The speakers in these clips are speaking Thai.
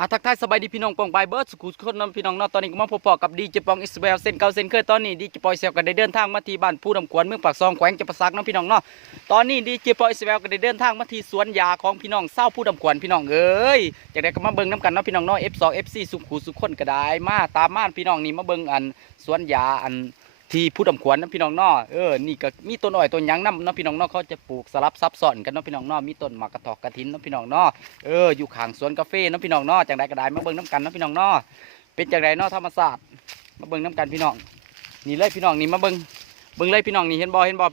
อาทักทายสบายดีพี่น้องปองบายเบิร์ดสกูสคนน้ำพี่น้องเนาะตอนนี้ก็มาพบปะกับดีเจปองอิสเอลเซนเกาเซนเคยตอนนี้ดีเจปอยเซลก็ได้เดินทางมาที่บ้านผู้ดำขวนเมืองปากซองแขวงจะประซักเนาะพี่น้องเนาะตอนนี้ดีเจปอยอิสเอลก็ได้เดินทางมาที่สวนยาของพี่น้องเศร้าผู้ดำขวนพี่น้องเอ้ยจากนั้นก็มาเบิ่งน้ำกันเนาะพี่น้องเนาะ F2 FC สุขูสุขคนก็ได้มาตามม่านพี่น้องนี่มาเบิ่งอันสวนยาอัน ที่ผู้ดำขวัญนะพี่น้องนาะเออนี่ก็มีต้นอ้อยต้นยังน้ำนาะพี่น้องนาะเขาจะปลูกสลับซับซ้อนกันนาะพี่น้องนาะมีต้นหมากกระถอกกระถินนาะพี่น้องนาะเอออยู่ข้างสวนกาแฟนาะพี่น้องนาะจังใดก็ได้มาเบิ่งน้ำกันนาะพี่น้องนาะเป็นจังใดนาะธรรมศาสตร์มาเบิ่งน้ำกันพี่น้องนี่เลยพี่น้องนี่มาเบิ่งเบิ่งเลยพี่น้องนี่เห็นบ่เห็นบ่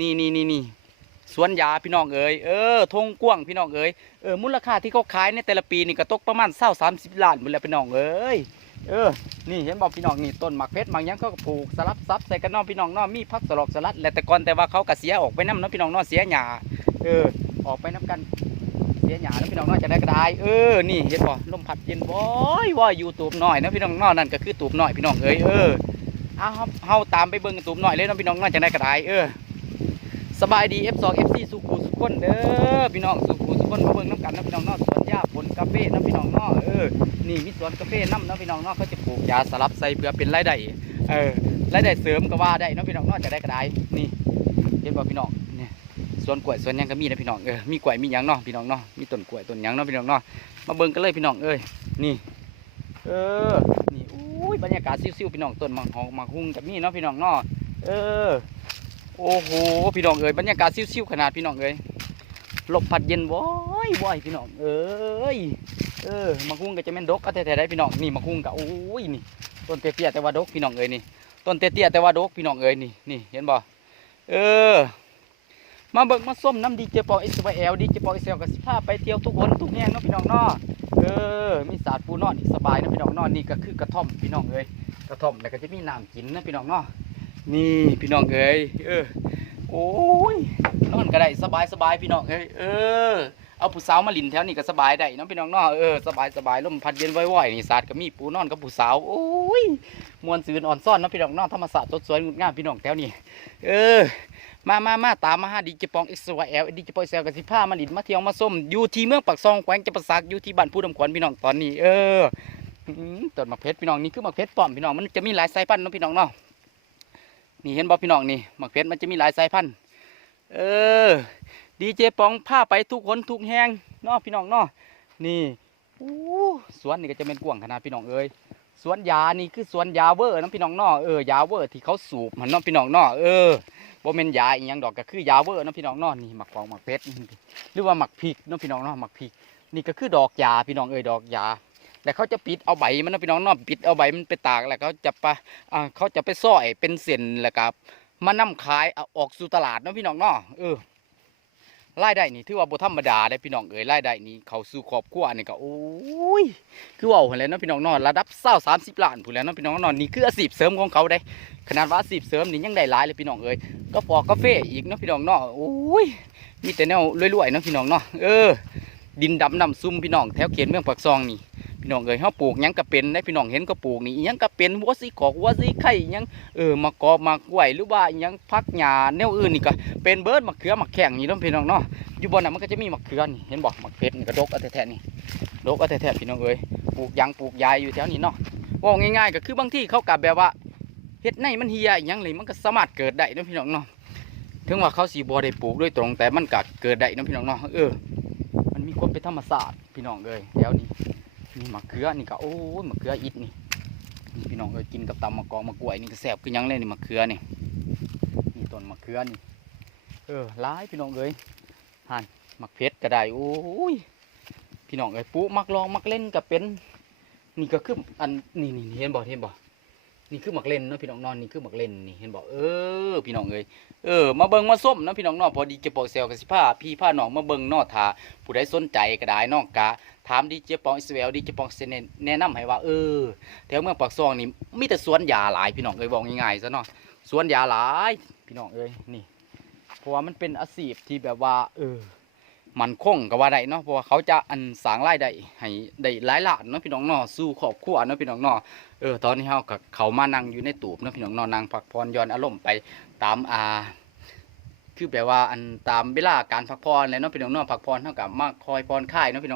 นี่นี่นี่นี่สวนยาพี่น้องเอ๋ยเออทงกว้างพี่น้องเอ๋ยเออมูลค่าที่เขาขายในแต่ละปีนี่ก็ตกประมาณเศร้าสามสิบล้านหมดแล้วพี่น้องเอ๋ย เออ นี่เห็นบอกพี่น้องนี่ต้นหมากเพชรบางอย่างเขาก็ปลูกสลับซับใส่กันเนอกพี่น้องเนอมีพักสลอกสลัดแล้วแต่ก่อนแต่ว่าเขาก็เสียออกไปน้ำเนาะพี่น้องเนอเสียหญ้าเออ ออกไปน้ำกันเสียหญ้าแล้วพี่น้องเนอจะได้กระไดเออ นี่เห็นบ่ลมพัดเย็นว้อยว้อยอยู่ตูบหน่อยนะพี่น้องเนอนั่นก็คือตูบหน่อยพี่น้องเอ้ยเออเอาเฮาเฮาตามไปเบิ่งตูบหน่อยเลยเนาะพี่น้องเนอจะได้กระไดเออสบายดี F2 FC สุขุสุขคนเด้อพี่น้องสุขุสุขคนมาเบิ่งน้ำกันนะพี่น้องเนอสวนหญ้าผลกาแฟนะ ออนี่มีสวนกาแฟน้ำเนาะพี่น้องเนาะเขาจะปลูกยาสลับใส่เพื่อเป็นรายได้เออรายได้เสริมก็ว่าได้เนาะพี่น้องเนาะจะได้ก็ไดนี่เห็นบ่พี่น้องเนี่ยสวนกล้วยสวนยังก็มีนะพี่น้องเออมีกล้วยมียังเนาะพี่น้องเนาะมีต้นกล้วยต้นยังเนาะพี่น้องเนาะมาเบิ่งกันเลยพี่น้องเอ้ยนี่ เออนี่อุ้ยบรรยากาศซิวๆพี่น้องต้นมังหองมังหุ่งกับมีเนาะพี่น้องเนาะเออโอ้โหพี่น้องเอ้ยบรรยากาศซิวๆขนาดพี่น้องเอ้ย ลมพัดเย็นว้อยว้อยพี่น้อง เอ้ย เออมะคุ้งก็จะแม่นดกเอาแต่แต่ได้พี่น้อง นี่มะคุ้งก็โอ้ยนี่ ต้นเตี้ยๆแต่ว่าดกพี่น้องเอ้ยนี่ ต้นเตี้ยๆแต่ว่าดกพี่น้องเอ้ยนี่ นี่เห็นบ่ เออ มาเบิกมาส้มน้ำดีเจปออิสราเอลดีเจปออิสราเอลกับสิพาไปเที่ยวทุกคนทุกแห่งเนาะพี่น้องเนาะ เออ มีสาดปูนอนอีกสบายนะพี่น้องเนาะนี่ก็คือกระท่อมพี่น้องเอ้ยกระท่อมแล้วก็จะมีน้ำกินนะพี่น้องเนาะ นี่พี่น้องเอ้ย เออ โอ้ยนอนก็ได้สบายสบายพี่น้องเอ้ยเออเอาผู้สาวมาลินแถวนี้ก็สบายได้เนาะพี่น้องเนาะเออสบายสบายลมพัดเย็นว่อยๆนี่ศาสตร์ก็มีปูนอนกับผู้สาวโอ้ยมวนซืนอ่อนซ่อนเนาะพี่น้องเนาะธรรมศาสตร์สดสวยงดงามพี่น้องแถวนี้เออมามามาตามมาหาดีเจปองอิสราเอลดีเจปองเอลกับสิพามาลินมาเที่ยวมาส้มอยู่ที่เมืองปากซองแขวงจะประสักอยู่ที่บ้านผู้ดำขวัญพี่น้องตอนนี้ เอออื้อหือต้นมะเพชรพี่น้องนี่คือมะเพชรปอมพี่น้องมันจะมีหลายสายพันธุ์เนาะพี่น้องเนาะ นี่เห็นบ่พี่น้องนี่หมะเพชรมันจะมีหลายสายพันธุ์เออดีเจปองพาไปทุกคนทุกแห่งเนาะพี่น้องเนาะนี่อู้สวนนี่ก็จะเป็นกว้างขนาดพี่น้องเอ้ยสวนยานี่คือสวนยาเวอร์นาะพี่น้องเนาะเออยาเวอร์ที่เขาสูบมันเนาะพี่น้องเนาะเออบ่แม่นยาอีหยังดอกก็คือยาเวอร์นาะพี่น้องเนาะนี่หมักฟองหมักเพชรหรือว่าหมักพริกเนาะพี่น้องเนาะหมักพริกนี่ก็คือดอกยาพี่น้องเอ้ยดอกยา แล้วเขาจะปิดเอาใบมันนะพี่น้องเนาะปิดเอาใบมันไปตากแล้วเขาจะไปอ่าเขาจะไปซ้อยเป็นเส้นแล้วก็มานํขายเอาออกสู่ตลาดเนาะพี่น้องเนาะเออรายได้นี่ถือว่าบ่ธรรมดาได้พี่น้องเอ๋ยรายได้นี่เขาสู่ครอบครัวนี่ก็โอ้ยคือว่าหั่นแหล้วเนาะพี่น้องนาะระดับ20 30ล้านผู้แล้วเนาะพี่น้องนาะนี่คืออาชีพเสริมของเขาได้ขนาดว่าอาชีพเสริมนี่ยังได้หลายเลยพี่น้องเอ๋ยก็ปอกกาแฟอีกเนาะพี่น้องเนาะโอ้ยมีแต่แนวรวยๆเนาะพี่น้องเนาะเออดินดำนำซุ่มพี่น้องแถวเขตเมืองปากซองนี่ พี่น้องเอ๋ยเฮาปลูกยังก็เป็นได้พี่น้องเห็นก็ปลูกนี่ยังก็เป็นหัวสีขอกหัวสีไข่ยังเออมะกอมะกล้วยหรือว่ายังผักหญ้าแนวอื่นนี่ก็เป็นเบิร์ดมะเขือมะแข้งนี่เนาะพี่น้องเนาะอยู่บนน่ะมันก็จะมีมะเขือนี่เห็นบอกมะเพชรนี่ก็ดกเอาแท้ๆนี่ดกเอาแท้ๆพี่น้องเอ้ยปลูกยางปลูกยายอยู่แถวนี้เนาะว่าง่ายๆก็คือบางที่เขากับแบบว่าเฮ็ดในมันเฮียยังเลยมันก็สามารถเกิดได้นะพี่น้องเนาะถึงว่าเขาสีบัได้ปลูกโดยตรง แต่มันก็เกิดได้นะพี่น้องเนาะเออ มันมีความเป็นธรรมศาสตร์พี่น้องเอ้ยแถวนี้ นี่มะเขือนี่ก็โอ้ยมะเขืออิดนี่พี่น้องเอ้ยกินกับตำมะกอกมะกล้วยนี่ก็แสบคือยังเลยนี่มะเขือนี่นี่ต้นมะเขือนี่เออร้ายพี่น้องเอ้ยมักเพชรก็ได้โอ้ยพี่น้องเอ้ยปุ๊มักลองมักเล่นก็เป็น นี่ก็คืออันนี่นี่เห็นบ่เห็นบ่ นี่คือหมักเล่นเนาะพี่น้องนอนนี่คือหมักเล่นนี่เห็นบ่เออพี่น้องเอ้ยเออมาเบิ่งมาส้มเนาะพี่น้องนาะพอดีเจปองเซลกับสิพาพี่พาน้องมาเบิ่งนาะถ้าผู้ใดสนใจก็ได้เนาะกะถามดีเจปองอิสเอลดีเจปองเซเนแนะนำให้ว่าเออแถวเมืองปากซองนี่มีแต่สวนยาหลายพี่น้องเอ้ยบอกง่ายๆซะเนาะสวนยาหลายพี่น้องเอ้ยนี่เพราะว่ามันเป็นอาชีพที่แบบว่าเออ มันคงก็ว่าได้เนาะเพราะว่าเขาจะอันสางไล่ได้ให้ได้หลายล้านเนาะพี่น้องเนาะสู้ครอบครัวเนาะพี่น้องเนาะเออตอนนี้เฮากับเขามานั่งอยู่ในตูบเนาะพี่น้องเนาะนั่งพักผ่อนย้อนอารมณ์ไปตามอ่าคือแปลว่าอันตามเวลาการพักผ่อนเลยเนาะพี่น้องเนาะพักผ่อนเท่ากับมาคอยผ่อนคลายเนาะพี่น้อง